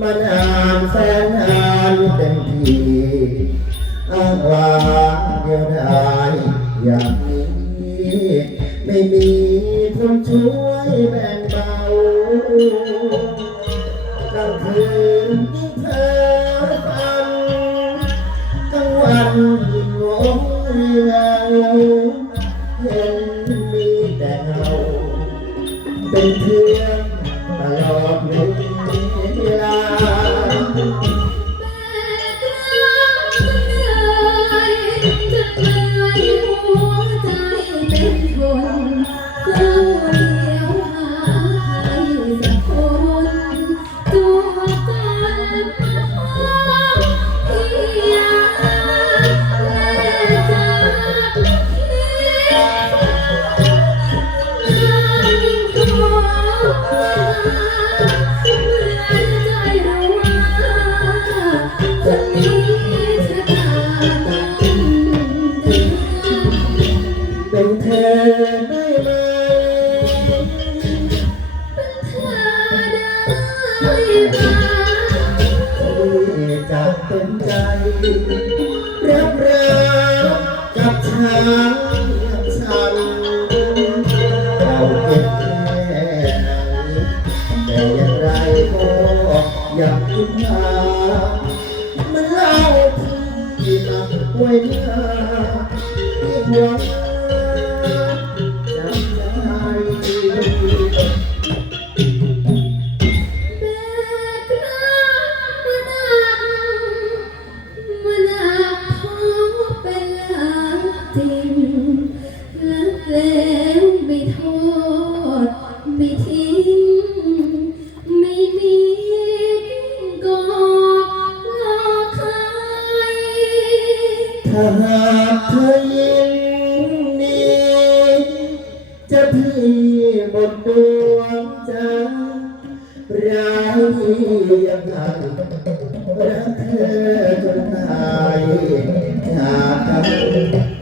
มันานแสนนานเต็มทีอ้างว่าเดียวด้ยอย่างนี้ไม่มีคนช่วยแบ่งเบากลางคืนยิ่งเธอฟันกลางวันยิ่งงงเงาเห็นมีแต่เราเป็นเพื่อนตลอดเลย เดือนเป็นเธอได้ไหมที่จะเป็นใจ รับรักกับฉันฉันเราเก็บ อยากคิดมามันเล่าที่มาไว้เมื่อที่หวังจำได้ไถ้าหากเธอยินดีจะพี่หมดดวงใจร้ายยังไงรักเธอจนตายจากกัน